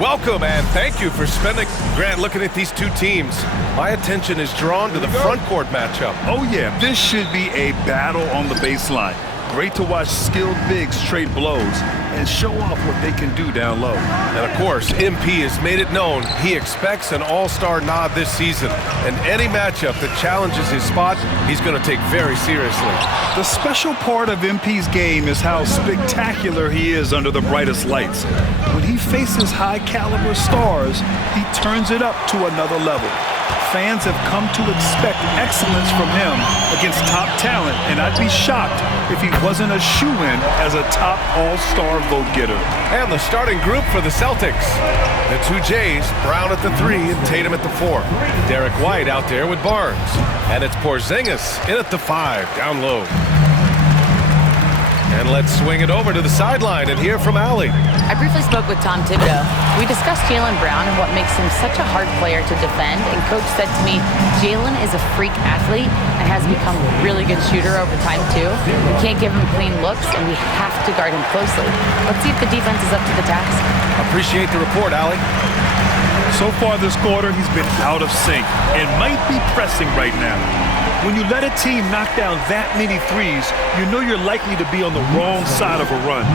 Welcome and thank you for spending. Grant, looking at these two teams, my attention is drawn to the front court matchup. Oh yeah, this should be a battle on the baseline. Great to watch skilled bigs trade blows and show off what they can do down low. And of course, MP has made it known he expects an all-star nod this season. And any matchup that challenges his spot, he's going to take very seriously. The special part of MP's game is how spectacular he is under the brightest lights. When he faces high-caliber stars, he turns it up to another level. Fans have come to expect excellence from him against top talent, and I'd be shocked if he wasn't a shoo-in as a top all-star vote getter. And the starting group for the Celtics. The two Jays, Brown at the 3 and Tatum at the 4. Derek White out there with Barnes. And it's Porzingis in at the 5, down low. And let's swing it over to the sideline and hear from Allie. I briefly spoke with Tom Thibodeau. We discussed Jaylen Brown and what makes him such a hard player to defend. And Coach said to me, Jaylen is a freak athlete and has become a really good shooter over time, too. We can't give him clean looks, and we have to guard him closely. Let's see if the defense is up to the task. Appreciate the report, Allie. So far this quarter, he's been out of sync and might be pressing right now. When you let a team knock down that many threes, you know you're likely to be on the wrong side of a run.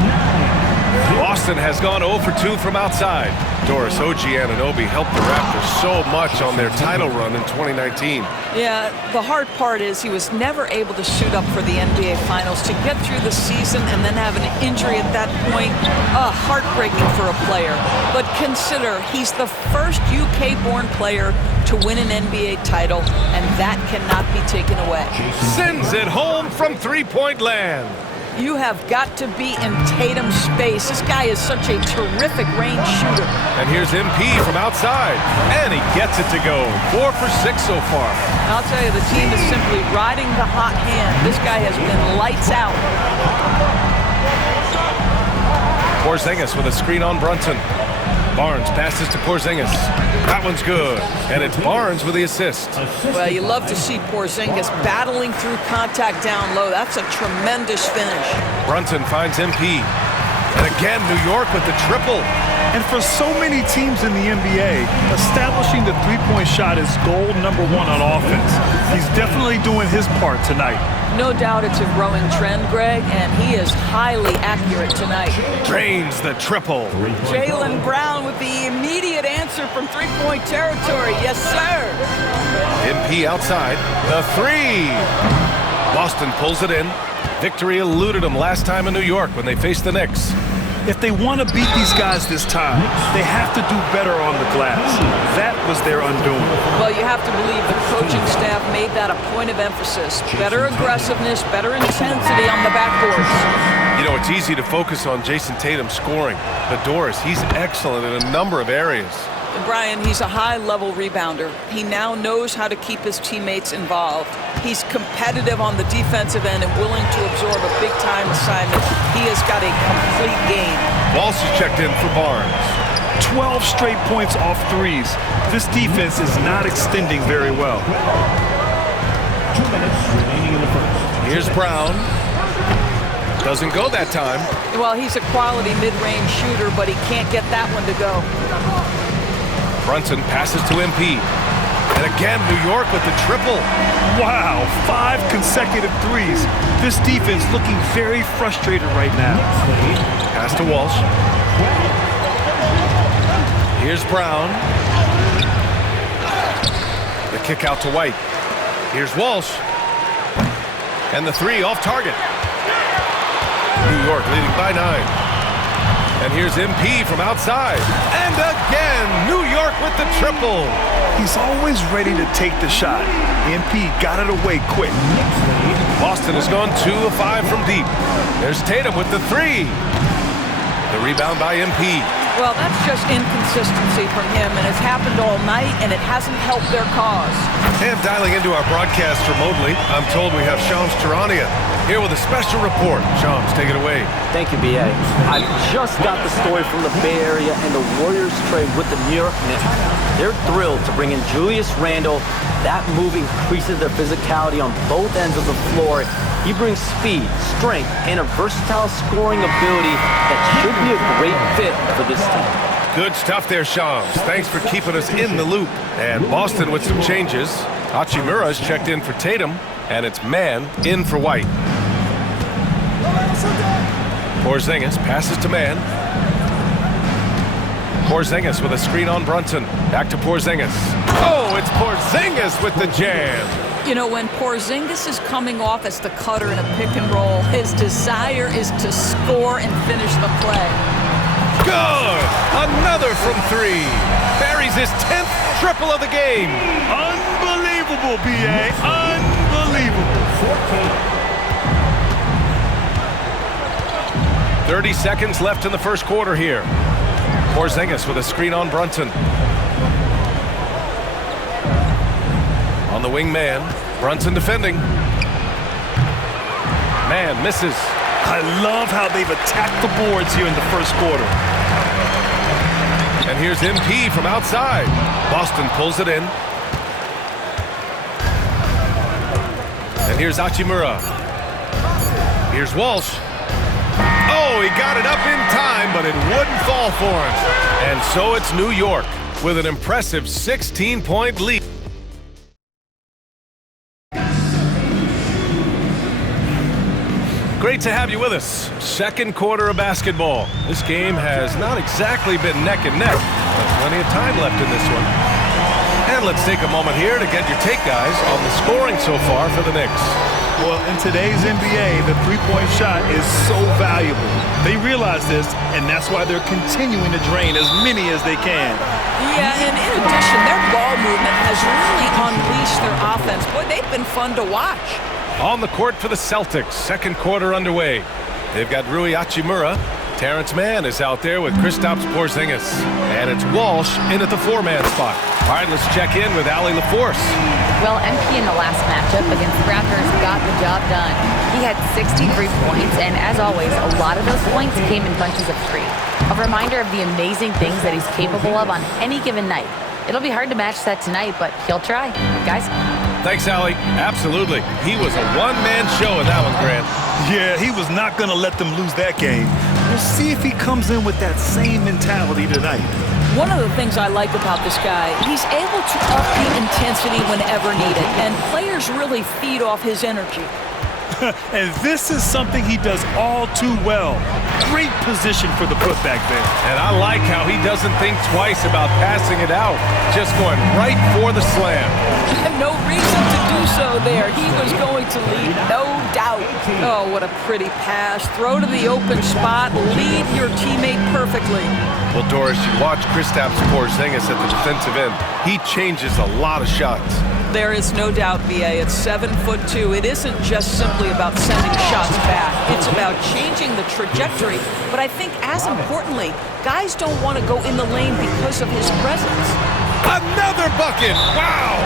Boston has gone 0 for 2 from outside. Doris Oji-Anunoby helped the Raptors so much on their title run in 2019. Yeah, the hard part is he was never able to suit up for the NBA Finals. To get through the season and then have an injury at that point, heartbreaking for a player. But consider, he's the first UK-born player to win an NBA title, and that cannot be taken away. Sends it home from three-point land. You have got to be in Tatum's space. This guy is such a terrific range shooter. And here's MP from outside, and he gets it to go. 4 for 6 so far. And I'll tell you, the team is simply riding the hot hand. This guy has been lights out. Porzingis with a screen on Brunson. Barnes passes to Porzingis. That one's good. And it's Barnes with the assist. Well, you love to see Porzingis battling through contact down low. That's a tremendous finish. Brunson finds MP. And again, New York with the triple. And for so many teams in the NBA, establishing the three-point shot is goal number 1 on offense. He's definitely doing his part tonight. No doubt it's a growing trend, Greg, and he is highly accurate tonight. Drains the triple. Jaylen Brown with the immediate answer from three-point territory. Yes, sir. MP outside. The 3. Boston pulls it in. Victory eluded them last time in New York when they faced the Knicks. If they want to beat these guys this time, they have to do better on the glass. That was their undoing. Well, you have to believe the coaching staff made that a point of emphasis. Better aggressiveness, better intensity on the backboards. You know, it's easy to focus on Jason Tatum scoring, but Doris, he's excellent in a number of areas. Brian, he's a high-level rebounder. He now knows how to keep his teammates involved. He's competitive on the defensive end and willing to absorb a big-time assignment. He has got a complete game. Walsh is checked in for Barnes. 12 straight points off threes. This defense is not extending very well. 2 minutes remaining in the first. Here's Brown. Doesn't go that time. Well, he's a quality mid-range shooter, but he can't get that one to go. Brunson passes to MP. And again, New York with the triple. Wow, 5 consecutive threes. This defense looking very frustrated right now. Pass to Walsh. Here's Brown. The kick out to White. Here's Walsh. And the 3 off target. New York leading by 9. And here's MP from outside. And again, New York with the triple. He's always ready to take the shot. MP got it away quick. Boston has gone 2 of 5 from deep. There's Tatum with the 3. The rebound by MP. Well, that's just inconsistency from him, and it's happened all night, and it hasn't helped their cause. And dialing into our broadcast remotely, I'm told we have Shams Charania here with a special report. Shams, take it away. Thank you, B.A. I just got the story from the Bay Area and the Warriors trade with the New York Knicks. They're thrilled to bring in Julius Randle. That move increases their physicality on both ends of the floor. He brings speed, strength, and a versatile scoring ability that should be a great fit for this team. Good stuff there, Shams. Thanks for keeping us in the loop. And Boston with some changes. Hachimura's checked in for Tatum, and it's Man in for White. Porzingis passes to Man. Porzingis with a screen on Brunson. Back to Porzingis. Oh, it's Porzingis with the jam. You know, when Porzingis is coming off as the cutter in a pick and roll, his desire is to score and finish the play. Good! Another from three. Buries his 10th triple of the game. Unbelievable, B.A. Unbelievable. 30 seconds left in the first quarter here. Porzingis with a screen on Brunson. On the wing man, Brunson defending. Man misses. I love how they've attacked the boards here in the first quarter. And here's MP from outside. Boston pulls it in. And here's Hachimura. Here's Walsh. Oh, he got it up in time, but it wouldn't fall for him. And so it's New York with an impressive 16-point lead. Great to have you with us. Second quarter of basketball. This game has not exactly been neck and neck, but plenty of time left in this one. And let's take a moment here to get your take, guys, on the scoring so far for the Knicks. Well, in today's NBA, the three-point shot is so valuable. They realize this, and that's why they're continuing to drain as many as they can. Yeah, and in addition, their ball movement has really unleashed their offense. Boy, they've been fun to watch. On the court for the Celtics, second quarter underway. They've got Rui Hachimura. Terrence Mann is out there with Kristaps Porzingis. And it's Walsh in at the four-man spot. All right, let's check in with Allie LaForce. Well, MP in the last matchup against the Raptors got the job done. He had 63 points, and as always, a lot of those points came in bunches of three. A reminder of the amazing things that he's capable of on any given night. It'll be hard to match that tonight, but he'll try. Guys? Thanks, Allie. Absolutely. He was a one-man show in that one, Grant. Yeah, he was not going to let them lose that game. We'll see if he comes in with that same mentality tonight. One of the things I like about this guy, he's able to up the intensity whenever needed, and players really feed off his energy. And this is something he does all too well. Great position for the putback there. And I like how he doesn't think twice about passing it out, just going right for the slam. And no reason to do so there. He was going to lead, no doubt. Oh, what a pretty pass. Throw to the open spot. Lead your teammate perfectly. Well, Doris, you watch Kristaps Porzingis at the defensive end. He changes a lot of shots. There is no doubt, B.A. It's 7'2". It isn't just simply about sending shots back. It's about changing the trajectory. But I think as importantly, guys don't want to go in the lane because of his presence. Another bucket! Wow!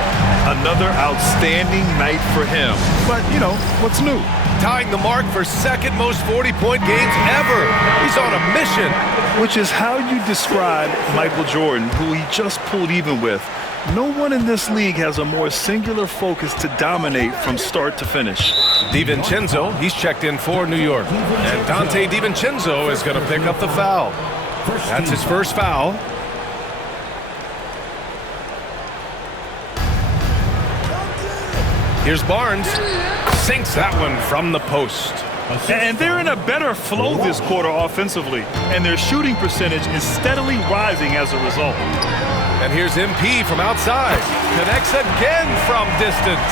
Another outstanding night for him. But, you know, what's new? Tying the mark for second most 40-point games ever. He's on a mission. Which is how you describe Michael Jordan, who he just pulled even with. No one in this league has a more singular focus to dominate from start to finish. DiVincenzo, he's checked in for New York. And Dante DiVincenzo is going to pick up the foul. That's his first foul. Here's Barnes. Sinks that one from the post. And they're in a better flow this quarter offensively. And their shooting percentage is steadily rising as a result. And here's MP from outside. Connects again from distance.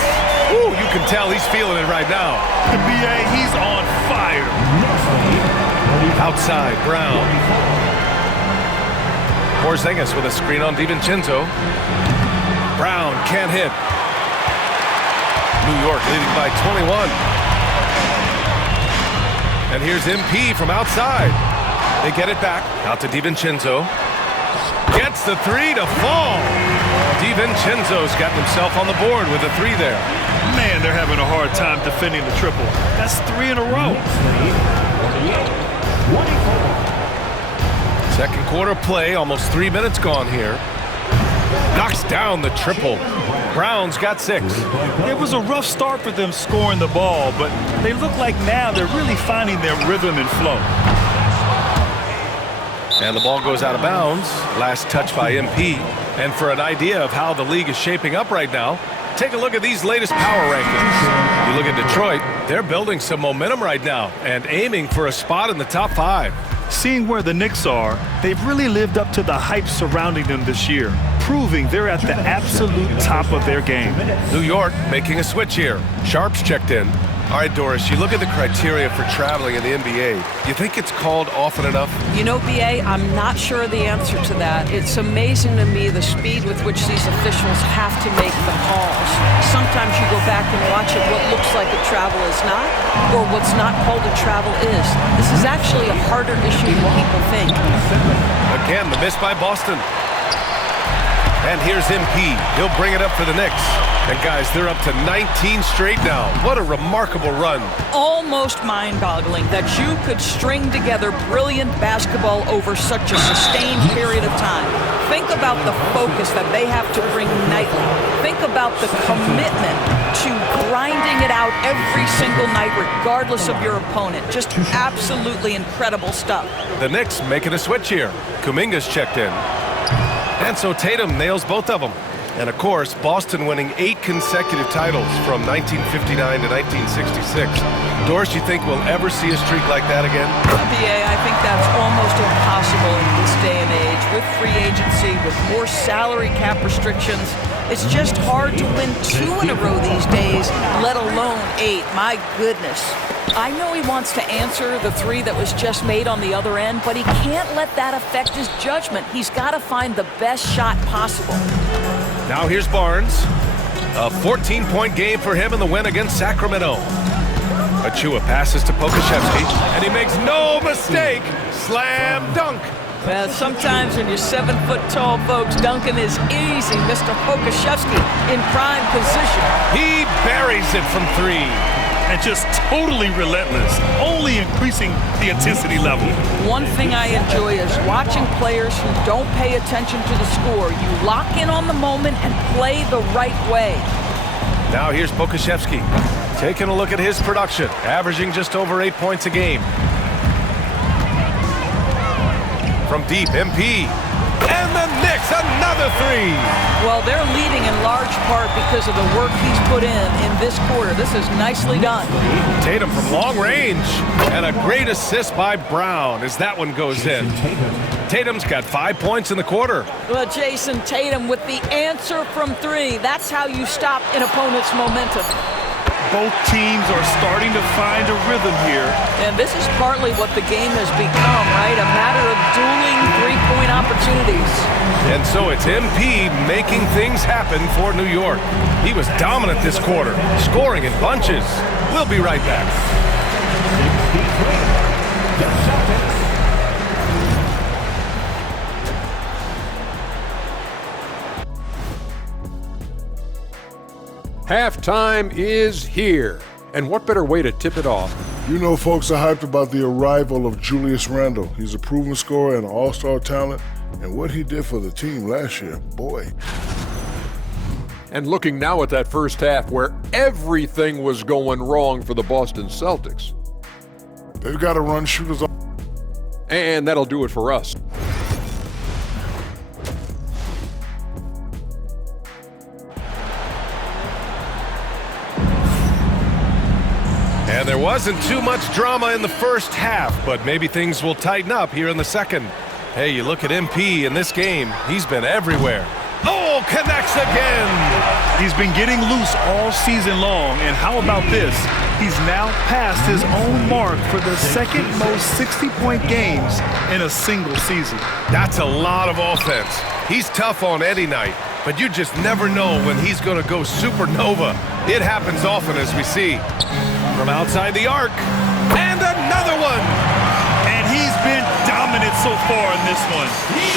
Ooh, you can tell he's feeling it right now. The BA, he's on fire. Outside, Brown. Porzingis with a screen on DiVincenzo. Brown can't hit. New York leading by 21. And here's MP from outside. They get it back. Out to DiVincenzo. Gets the three to fall. DiVincenzo's got himself on the board with a three there. Man, they're having a hard time defending the triple. That's 3 in a row. Second quarter play, almost 3 minutes gone here. Knocks down the triple. Brown's got 6. It was a rough start for them scoring the ball, but they look like now they're really finding their rhythm and flow. And the ball goes out of bounds. Last touch by MP. And for an idea of how the league is shaping up right now, take a look at these latest power rankings. You look at Detroit, they're building some momentum right now and aiming for a spot in the top 5. Seeing where the Knicks are, they've really lived up to the hype surrounding them this year, proving they're at the absolute top of their game. New York making a switch here. Sharp's checked in. All right, Doris, you look at the criteria for traveling in the NBA. You think it's called often enough? You know, BA, I'm not sure the answer to that. It's amazing to me the speed with which these officials have to make the calls. Sometimes you go back and watch it, what looks like a travel is not, or what's not called a travel is. This is actually a harder issue than people think. Again, the miss by Boston. And here's MP. He'll bring it up for the Knicks. And guys, they're up to 19 straight now. What a remarkable run. Almost mind-boggling that you could string together brilliant basketball over such a sustained period of time. Think about the focus that they have to bring nightly. Think about the commitment to grinding it out every single night, regardless of your opponent. Just absolutely incredible stuff. The Knicks making a switch here. Kuminga's checked in. And so Tatum nails both of them. And of course, Boston winning 8 consecutive titles from 1959 to 1966. Doris, you think we'll ever see a streak like that again? BA, I think that's almost impossible in this day and age. With free agency, with more salary cap restrictions, it's just hard to win 2 in a row these days, let alone 8. My goodness. I know he wants to answer the 3 that was just made on the other end, but he can't let that affect his judgment. He's got to find the best shot possible. Now here's Barnes. A 14-point game for him in the win against Sacramento. Achua passes to Pokusevski, and he makes no mistake. Slam dunk. Well, sometimes when you're 7-foot-tall, folks, dunking is easy. Mr. Pokusevski in prime position. He buries it from 3. And just totally relentless, only increasing the intensity level. One thing I enjoy is watching players who don't pay attention to the score. You lock in on the moment and play the right way. Now here's Pokusevski, taking a look at his production, averaging just over 8 points a game. From deep, MP. And the Knicks, another 3. Well, they're leading in large part because of the work he's put in this quarter. This is nicely done. Tatum from long range. And a great assist by Brown as that one goes in. Tatum's got 5 points in the quarter. Well, Jason Tatum with the answer from 3. That's how you stop an opponent's momentum. Both teams are starting to find a rhythm here. And this is partly what the game has become, right? A matter of dueling three-point opportunities. And so it's MP making things happen for New York. He was dominant this quarter, scoring in bunches. We'll be right back. Halftime is here. And what better way to tip it off? You know folks are hyped about the arrival of Julius Randle. He's a proven scorer and an all-star talent. And what he did for the team last year, boy. And looking now at that first half where everything was going wrong for the Boston Celtics. They've got to run shooters off. And that'll do it for us. And there wasn't too much drama in the first half, but maybe things will tighten up here in the second. Hey, you look at MP in this game, he's been everywhere. Oh, connects again! He's been getting loose all season long, and how about this? He's now passed his own mark for the second most 60-point games in a single season. That's a lot of offense. He's tough on any night, but you just never know when he's going to go supernova. It happens often, as we see. From outside the arc, and another one! And he's been dominant so far in this one.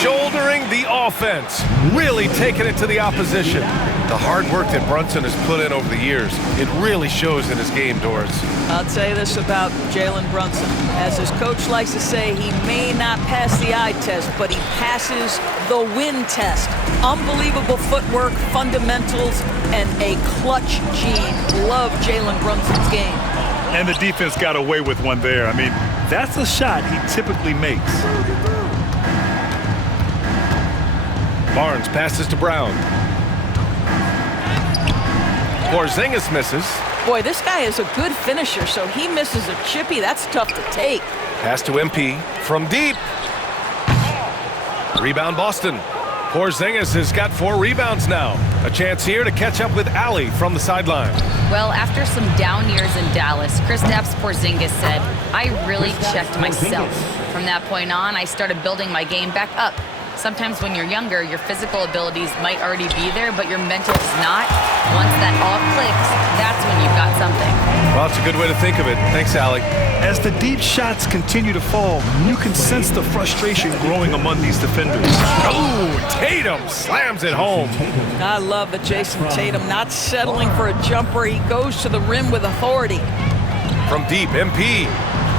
Shouldering the offense, really taking it to the opposition. The hard work that Brunson has put in over the years, it really shows in his game, Doris. I'll say this about Jalen Brunson. As his coach likes to say, he may not pass the eye test, but he passes the win test. Unbelievable footwork, fundamentals, and a clutch gene. Love Jalen Brunson's game. And the defense got away with one there. I mean, that's a shot he typically makes. Barnes passes to Brown. Porzingis misses. Boy, this guy is a good finisher, so he misses a chippy. That's tough to take. Pass to MP from deep. Rebound Boston. Porzingis has got 4 rebounds now. A chance here to catch up with Allie from the sideline. Well, after some down years in Dallas, Kristaps Porzingis said, "I really checked myself. From that point on, I started building my game back up. Sometimes when you're younger, your physical abilities might already be there, but your mental is not. Once that all clicks, that's when you've got something." Well, it's a good way to think of it. Thanks, Allie. As the deep shots continue to fall, you can sense the frustration growing among these defenders. Oh, Tatum slams it home. I love that Jason Tatum not settling for a jumper. He goes to the rim with authority. From deep, MP.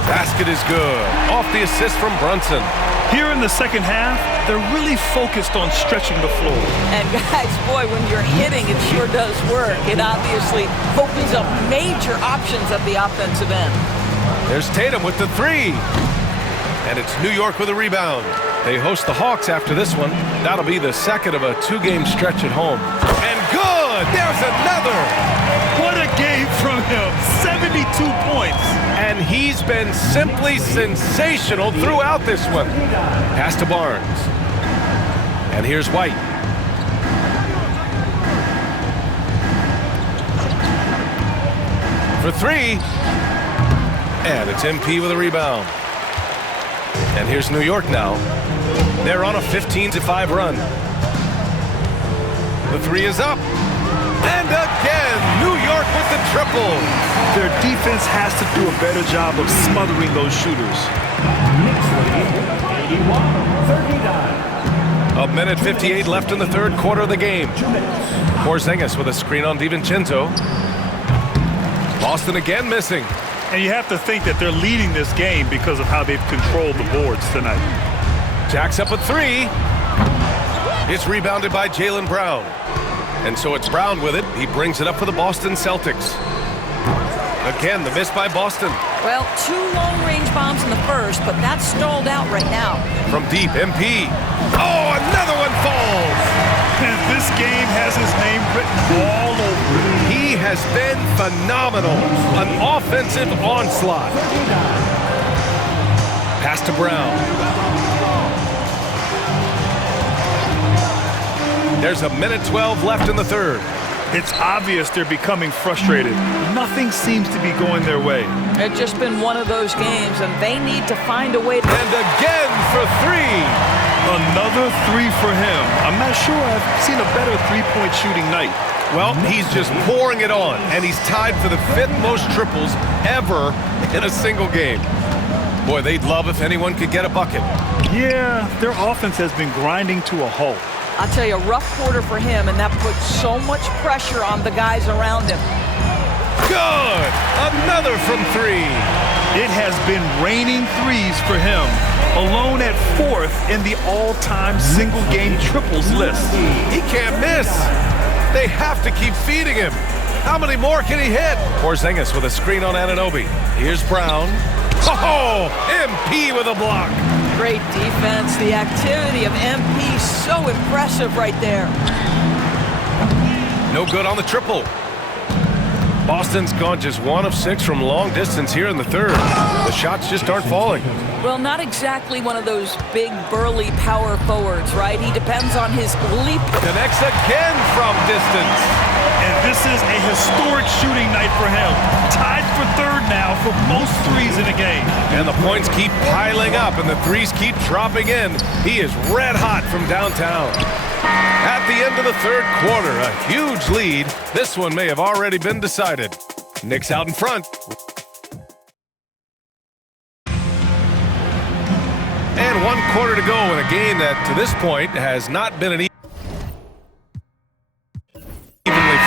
Basket is good. Off the assist from Brunson. Here in the second half, they're really focused on stretching the floor. And guys, boy, when you're hitting, it sure does work. It obviously opens up major options at the offensive end. There's Tatum with the 3. And it's New York with a rebound. They host the Hawks after this one. That'll be the second of a 2-game stretch at home. And good! There's another! What a game from him. 72 points. And he's been simply sensational throughout this one. Pass to Barnes. And here's White. For 3. And it's MP with a rebound. And here's New York now. They're on a 15-5 run. The 3 is up. And again, New York with the triple. Their defense has to do a better job of smothering those shooters. Knicks lead, 81-39. A minute 58 left in the third quarter of the game. Porzingis with a screen on DiVincenzo. Boston again missing. And you have to think that they're leading this game because of how they've controlled the boards tonight. Jacks up a 3. It's rebounded by Jaylen Brown. And so it's Brown with it. He brings it up for the Boston Celtics. Again, the miss by Boston. Well, 2 long-range bombs in the first, but that's stalled out right now. From deep, MP. Oh, another one falls! And this game has his name written all over it. He has been phenomenal. An offensive onslaught. Pass to Brown. There's a minute 12 left in the third. It's obvious they're becoming frustrated. Nothing seems to be going their way. It's just been one of those games, and they need to find a way to... And again for 3. Another 3 for him. I'm not sure I've seen a better three-point shooting night. Well, he's just pouring it on, and he's tied for the 5th most triples ever in a single game. Boy, they'd love if anyone could get a bucket. Yeah, their offense has been grinding to a halt. I'll tell you, a rough quarter for him, and that puts so much pressure on the guys around him. Good! Another from 3. It has been raining threes for him, alone at 4th in the all-time single-game triples list. He can't miss. They have to keep feeding him. How many more can he hit? Porzingis with a screen on Anunoby. Here's Brown. Oh, MP with a block. Great defense. The activity of MP, so impressive right there. No good on the triple. Boston's gone just 1 of 6 from long distance here in the third. The shots just aren't falling. Well, not exactly one of those big, burly power forwards, right? He depends on his leap. Connects again from distance. And this is a historic shooting night for him. Tied for 3rd now for most threes in a game. And the points keep piling up and the threes keep dropping in. He is red hot from downtown. At the end of the third quarter, a huge lead. This one may have already been decided. Knicks out in front. And 1 quarter to go in a game that, to this point, has not been an evenly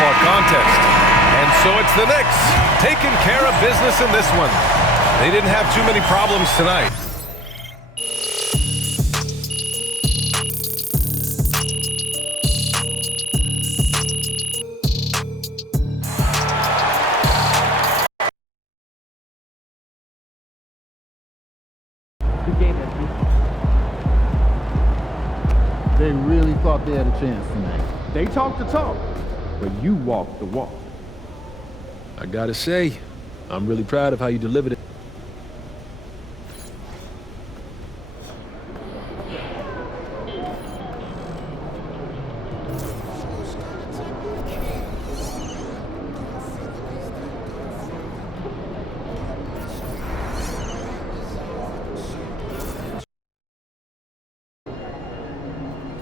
fought contest. And so it's the Knicks taking care of business in this one. They didn't have too many problems tonight. They really thought they had a chance tonight. They talked the talk, but you walked the walk. I gotta say, I'm really proud of how you delivered it.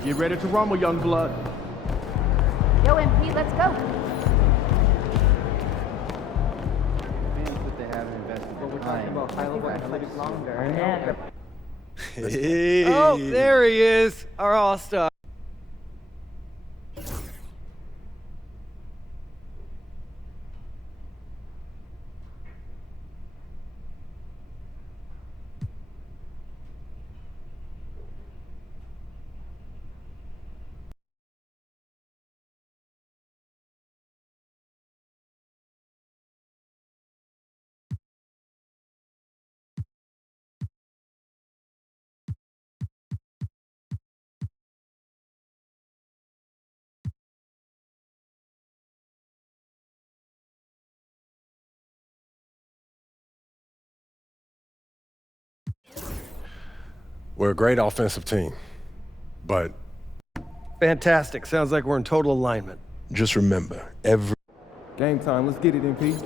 Get ready to rumble, young blood. Yo, MP, let's go. Oh, there he is, our all-star. We're a great offensive team, but Fantastic. Sounds like we're in total alignment. just remember, every Game time. Let's get it, MP.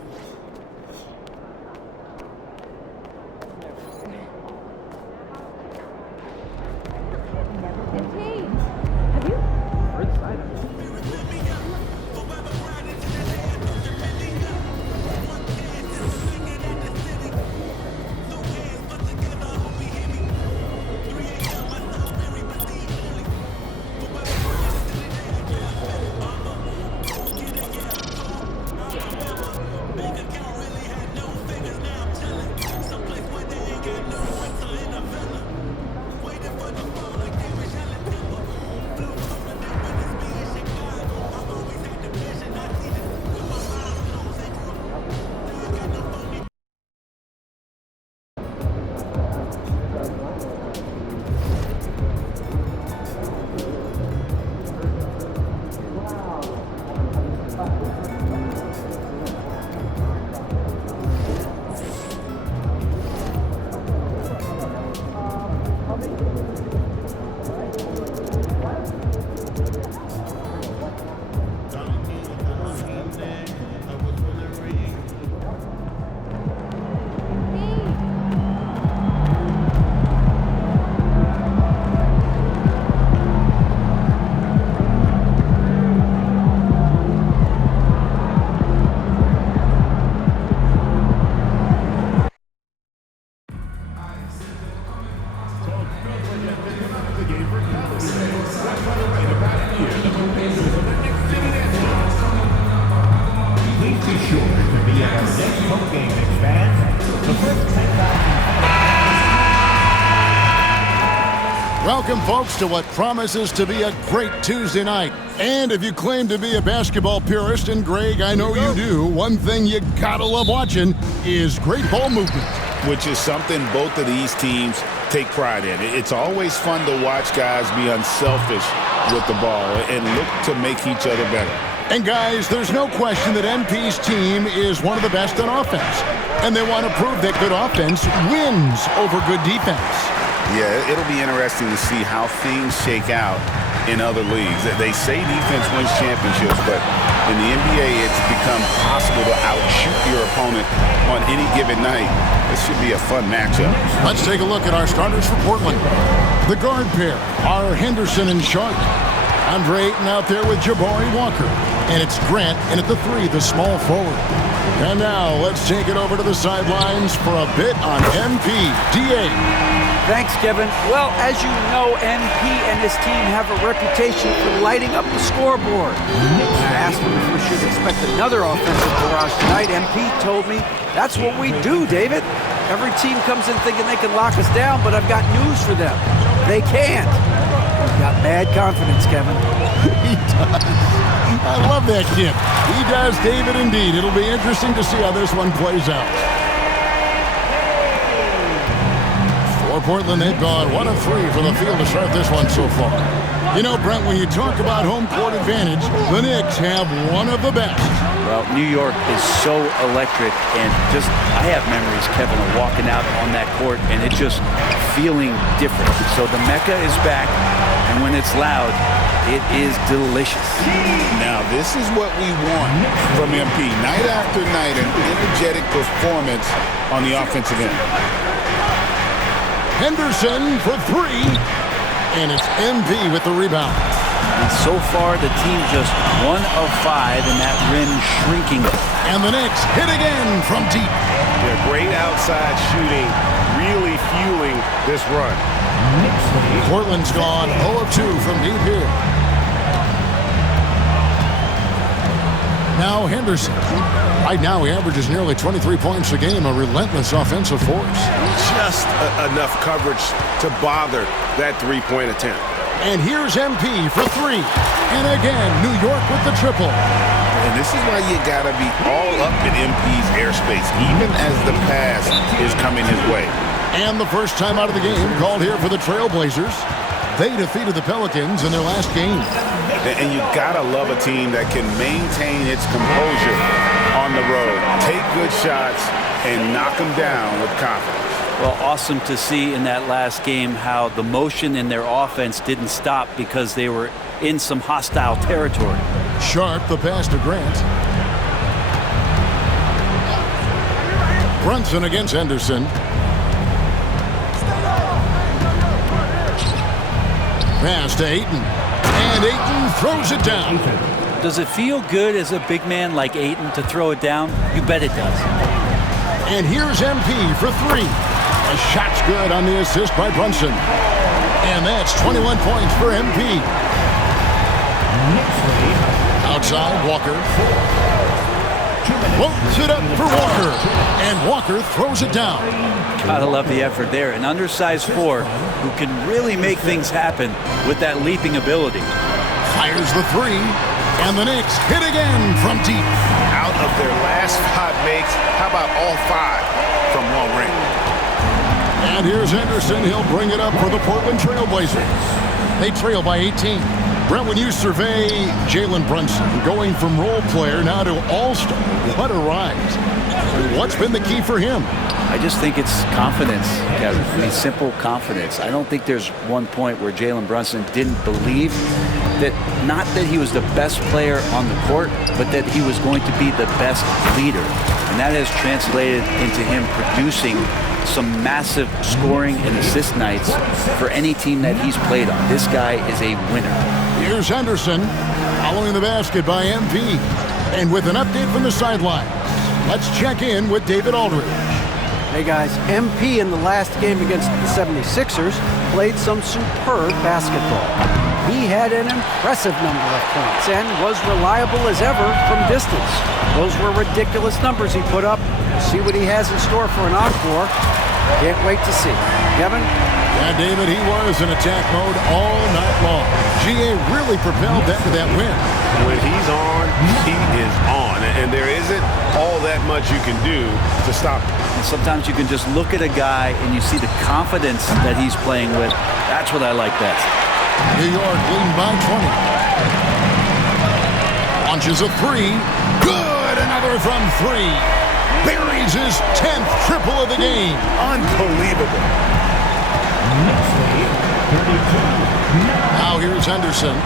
Welcome, folks, to what promises to be a great Tuesday night. And if you claim to be a basketball purist, and Greg, I know you do, one thing you gotta love watching is great ball movement. Which is something both of these teams take pride in. It's always fun to watch guys be unselfish with the ball and look to make each other better. And guys, there's no question that MP's team is one of the best on offense. And they want to prove that good offense wins over good defense. Yeah, it'll be interesting to see how things shake out in other leagues. They say defense wins championships, but in the NBA, it's become possible to outshoot your opponent on any given night. This should be a fun matchup. Let's take a look at our starters for Portland. The guard pair are Henderson and Sharp. Andre Ayton out there with Jabari Walker. And it's Grant in at the 3, the small forward. And now let's take it over to the sidelines for a bit on MP. DA. Thanks, Kevin. Well, as you know, MP and his team have a reputation for lighting up the scoreboard. I asked him if we should expect another offensive barrage tonight. MP told me that's what we do, David. Every team comes in thinking they can lock us down, but I've got news for them. They can't. He's got mad confidence, Kevin. He does. I love that kid. He does, David, indeed. It'll be interesting to see how this one plays out. For Portland, they've gone 1 of 3 for the field to start this one so far. You know, Brent, when you talk about home court advantage, the Knicks have one of the best. Well, New York is so electric, and just, I have memories, Kevin, of walking out on that court and it just feeling different. So the Mecca is back, and when it's loud, it is delicious. Now, this is what we want from MP. Night after night, an energetic performance on the offensive end. Henderson for 3, and it's MP with the rebound. And so far, the team just 1 of 5, and that rim shrinking. And the Knicks hit again from deep. Yeah, great outside shooting, really fueling this run. Portland's gone 0 of 2 from deep here. Now Henderson. Right now he averages nearly 23 points a game, a relentless offensive force. Just enough coverage to bother that three-point attempt. And here's MP for 3. And again, New York with the triple. And this is why you gotta be all up in MP's airspace, even as the pass is coming his way. And the first time out of the game called here for the Trailblazers. They defeated the Pelicans in their last game. And you gotta love a team that can maintain its composure on the road, take good shots, and knock them down with confidence. Well, awesome to see in that last game how the motion in their offense didn't stop because they were in some hostile territory. Sharp, the pass to Grant. Brunson against Henderson. Pass to Ayton. And Ayton throws it down. Does it feel good as a big man like Ayton to throw it down? You bet it does. And here's MP for 3. A shot's good on the assist by Brunson. And that's 21 points for MP. Outside, Walker. Floats it up for Walker. And Walker throws it down. Gotta love the effort there. An undersized 4 who can really make things happen with that leaping ability. Fires the 3. And the Knicks hit again from deep. Out of their last 5 makes, how about all 5 from long range? And here's Henderson. He'll bring it up for the Portland Trailblazers. They trail by 18. Brent, when you survey Jalen Brunson going from role player now to all-star, what a rise. What's been the key for him? I just think it's confidence, Kevin. I mean, simple confidence. I don't think there's one point where Jalen Brunson didn't believe that, not that he was the best player on the court, but that he was going to be the best leader. And that has translated into him producing some massive scoring and assist nights for any team that he's played on. This guy is a winner. Here's Henderson following the basket by MP. And with an update from the sideline, let's check in with David Aldridge. Hey guys, MP in the last game against the 76ers played some superb basketball. He had an impressive number of points and was reliable as ever from distance. Those were ridiculous numbers he put up. We'll see what he has in store for an encore. Can't wait to see. Kevin? Yeah, David, he was in attack mode all night long. GA really propelled them to that win. When he's on, he is on. And there isn't all that much you can do to stop him. And sometimes you can just look at a guy and you see the confidence that he's playing with. That's what I like best. New York leading by 20. Launches a 3. Good! Another from 3. Buries his 10th triple of the game. Unbelievable. Now here's Henderson.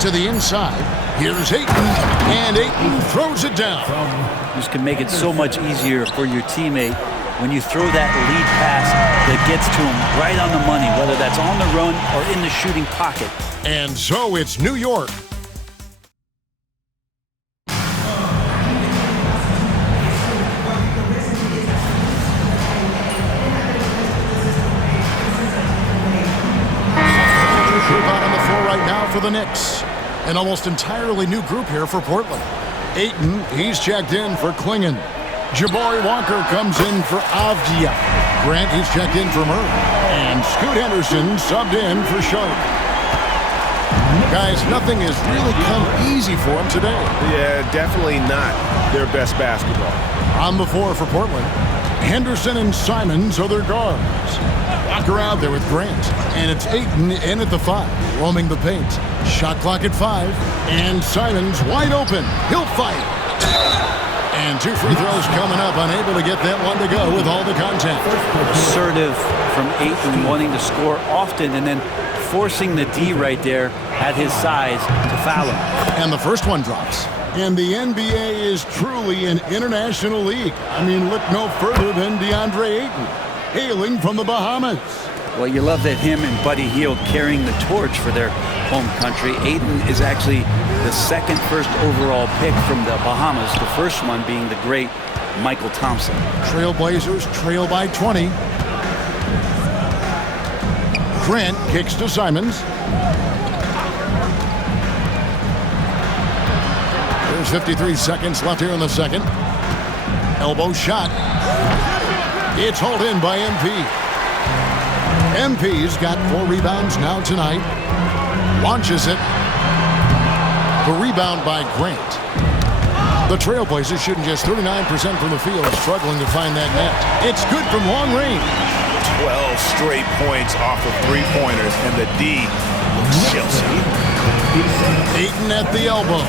To the inside. Here's Ayton. And Ayton throws it down. This can make it so much easier for your teammate when you throw that lead pass that gets to him right on the money, whether that's on the run or in the shooting pocket. And so it's New York. Group out on the floor right now for the Knicks. An almost entirely new group here for Portland. Ayton, he's checked in for Klingon. Jabari Walker comes in for Avdia. Grant, he's checked in for Murray. And Scoot Henderson subbed in for Sharp. Guys, nothing has really come easy for him today. Yeah, definitely not. their best basketball. On the floor for Portland, Henderson and Simons are their guards. Walker out there with Grant. And it's Ayton in at the 5, roaming the paint. Shot clock at 5, and Simons wide open. He'll fight. And 2 free throws coming up, unable to get that one to go with all the contact. Assertive from Ayton, wanting to score often and then forcing the D right there at his size to foul him. And the first one drops. And the NBA is truly an international league. I mean, look no further than DeAndre Ayton, hailing from the Bahamas. Well, you love that him and Buddy Hield carrying the torch for their home country. Ayton is actually the second first overall pick from the Bahamas, the first one being the great Michael Thompson. Trailblazers trail by 20. Grant kicks to Simons. There's 53 seconds left here in the second. Elbow shot. It's hauled in by MP. MP's got 4 rebounds now tonight. Launches it. The rebound by Grant. The Trailblazers shooting just 39% from the field, struggling to find that net. It's good from long range. 12 straight points off of 3-pointers, and the D looks Chelsea. Ayton at the elbow.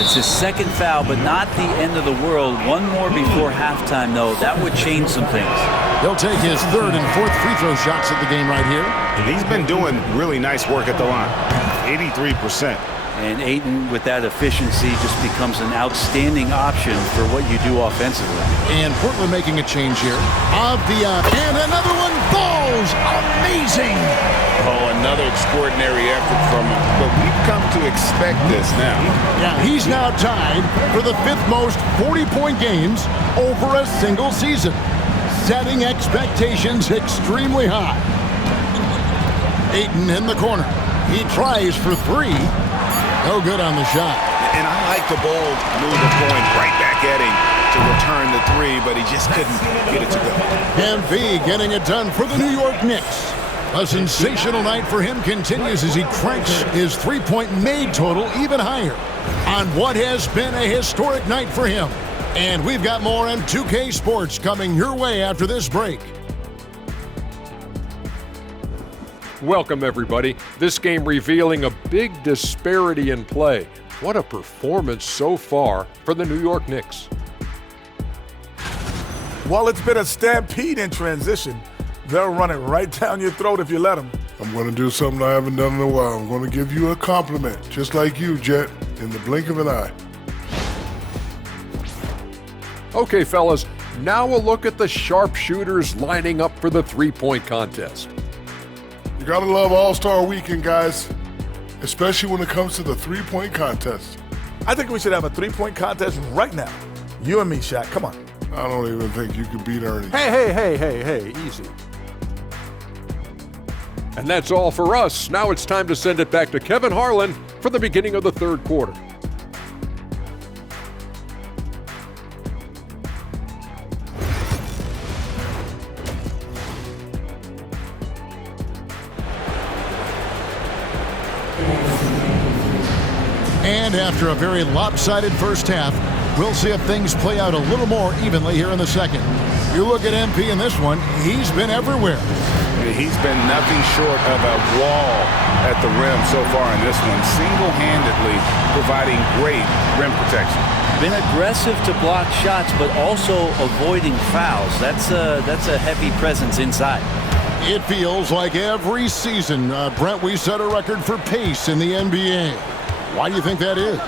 It's his second foul, but not the end of the world. One more before halftime, though. That would change some things. He'll take his 3rd and 4th free throw shots at the game right here. He's been doing really nice work at the line. 83%. And Ayton, with that efficiency, just becomes an outstanding option for what you do offensively. And Portland making a change here. And another one falls. Amazing. Oh, another extraordinary effort from him. But we've come to expect this now. Yeah, he's now tied for the 5th most 40-point games over a single season, setting expectations extremely high. Ayton in the corner. He tries for 3. No good on the shot. And I like the bold move of going right back at him to return the 3, but he just couldn't get it to go. MV getting it done for the New York Knicks. A sensational night for him continues as he cranks his 3-point made total even higher on what has been a historic night for him. And we've got more M2K Sports coming your way after this break. Welcome, everybody. This game revealing a big disparity in play. What a performance so far for the New York Knicks. Well, it's been a stampede in transition. They'll run it right down your throat if you let them. I'm going to do something I haven't done in a while. I'm going to give you a compliment, just like you, Jet, in the blink of an eye. Okay, fellas, now we'll look at the sharpshooters lining up for the 3-point contest. You got to love All-Star Weekend, guys, especially when it comes to the 3-point contest. I think we should have a 3-point contest right now. You and me, Shaq. Come on. I don't even think you can beat Ernie. Hey, easy. And that's all for us. Now it's time to send it back to Kevin Harlan for the beginning of the 3rd quarter. And after a very lopsided first half, we'll see if things play out a little more evenly here in the second. You look at MP in this one, he's been everywhere. He's been nothing short of a wall at the rim so far in this one, single-handedly providing great rim protection. Been aggressive to block shots, but also avoiding fouls. That's a heavy presence inside. It feels like every season, Brent, we set a record for pace in the NBA. Why do you think that is?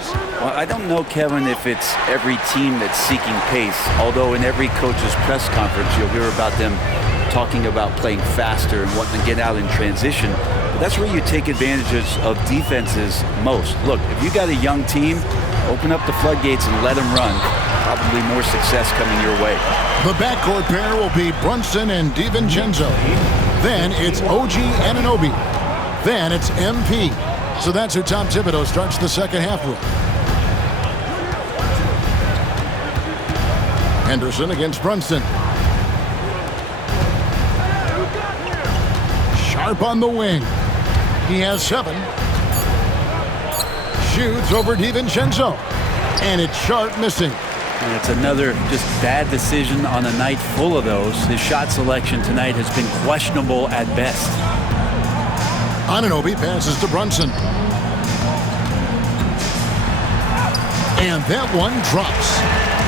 Well, I don't know, Kevin, if it's every team that's seeking pace, although in every coach's press conference you'll hear about them talking about playing faster and wanting to get out in transition. But that's where you take advantages of defenses most. Look, if you got a young team, open up the floodgates and let them run. Probably more success coming your way. The backcourt pair will be Brunson and DiVincenzo. Then it's OG Anunoby. Then it's MP. So that's who Tom Thibodeau starts the second half with. Henderson against Brunson. Sharp on the wing. He has 7. Shoots over DiVincenzo. And it's Sharp missing. And it's another just bad decision on a night full of those. His shot selection tonight has been questionable at best. Anunoby passes to Brunson. And that one drops.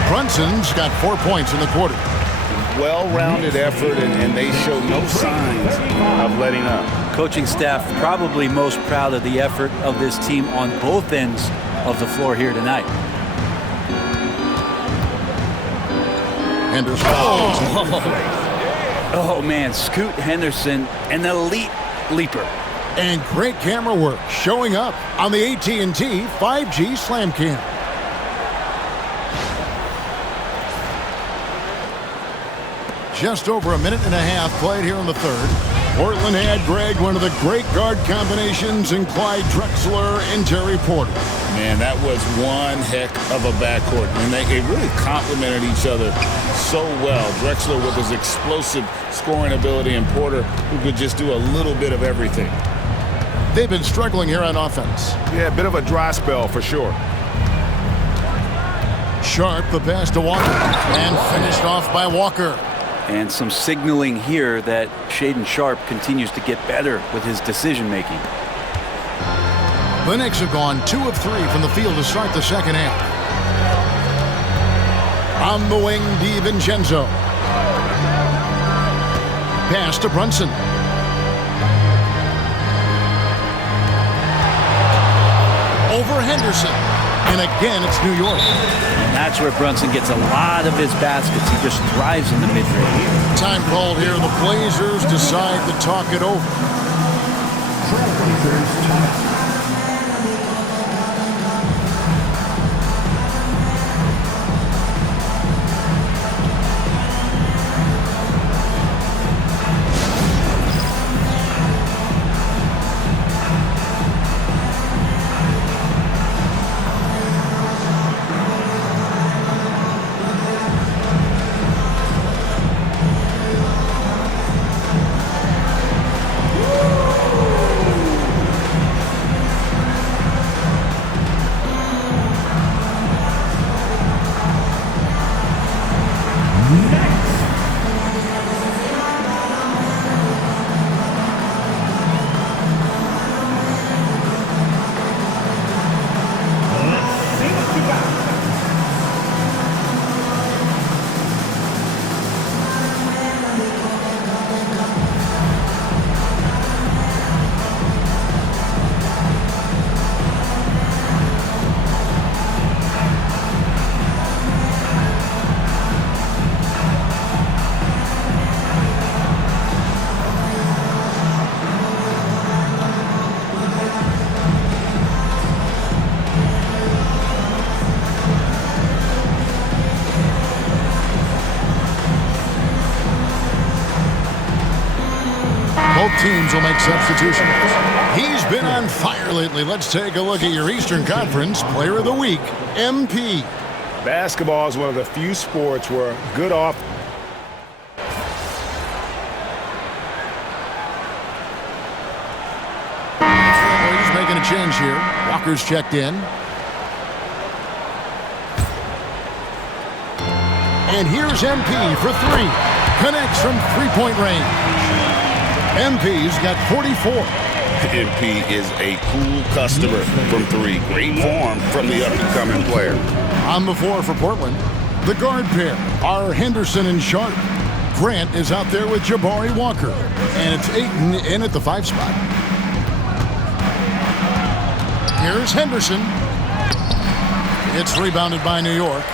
Brunson's got 4 points in the quarter. Well-rounded effort, and they show no signs of letting up. Coaching staff probably most proud of the effort of this team on both ends of the floor here tonight. Henderson. Oh man, Scoot Henderson, an elite leaper. And great camera work showing up on the AT&T 5G Slam Cam. Just over a minute and a half played here in the third. Portland had, Greg, one of the great guard combinations in Clyde Drexler and Terry Porter. Man, that was one heck of a backcourt. And they really complemented each other so well. Drexler with his explosive scoring ability and Porter who could just do a little bit of everything. They've been struggling here on offense. Yeah, a bit of a dry spell for sure. Sharp, the pass to Walker. And finished off by Walker. And some signaling here that Shaedon Sharpe continues to get better with his decision-making. The Knicks have gone 2 of 3 from the field to start the second half. On the wing, DiVincenzo. Pass to Brunson. Over Henderson. And again, it's New York. And that's where Brunson gets a lot of his baskets. He just thrives in the mid-range. Time called here. The Blazers decide to talk it over. Trailblazers timeout. Both teams will make substitutions. He's been on fire lately. Let's take a look at your Eastern Conference Player of the Week, MP. Basketball is one of the few sports where good off. He's making a change here. Walker's checked in. And here's MP for 3. Connects from three-point range. MP's got 44. MP is a cool customer from 3. Great form from the up-and-coming player. On the floor for Portland, the guard pair are Henderson and Sharpe. Grant is out there with Jabari Walker. And it's Ayton in at the 5 spot. Here's Henderson. It's rebounded by New York.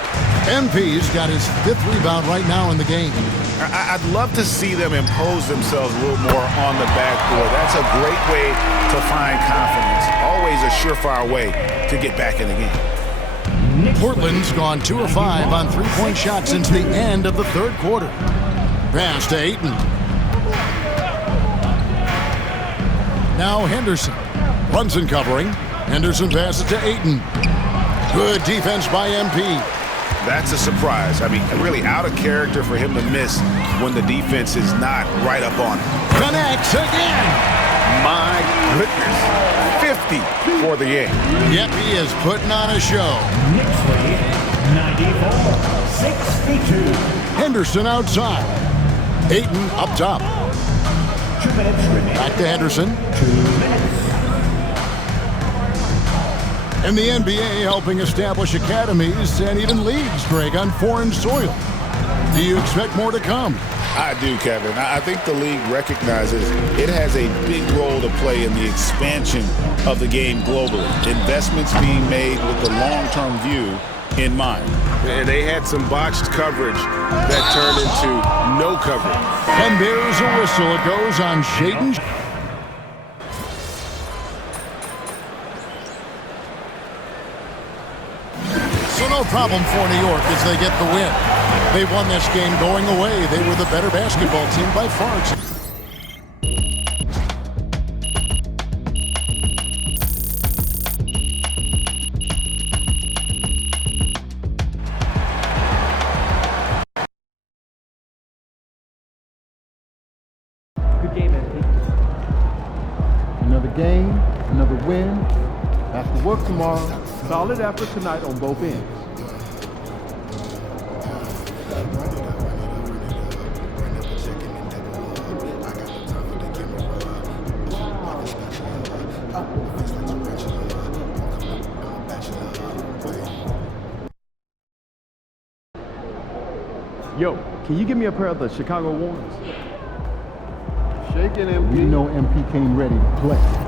MP's got his 5th rebound right now in the game. I'd love to see them impose themselves a little more on the backboard. That's a great way to find confidence. Always a surefire way to get back in the game. Portland's gone 2 of 5 on 3-point shots since the end of the third quarter. Pass to Ayton. Now Henderson. Brunson covering. Henderson passes to Ayton. Good defense by MP. That's a surprise. I mean, really out of character for him to miss when the defense is not right up on him. Connects again. My goodness. 50 for the game. Yep, he is putting on a show. Knicks lead 94. Henderson outside. Ayton up top. 2 minutes remaining. Back to Henderson. 2 minutes. And the NBA helping establish academies and even leagues, Greg, on foreign soil. Do you expect more to come? I do, Kevin. I think the league recognizes it has a big role to play in the expansion of the game globally. Investments being made with the long-term view in mind. And they had some botched coverage that turned into no coverage. And there's a whistle. It goes on Shaden. So no problem for New York as they get the win. They won this game going away. They were the better basketball team by far. Good game, MP. Another game, another win. Have to work tomorrow. Solid effort tonight on both ends. Yo, can you give me a pair of the Chicago Warriors? Shaking MP. We know MP came ready to play.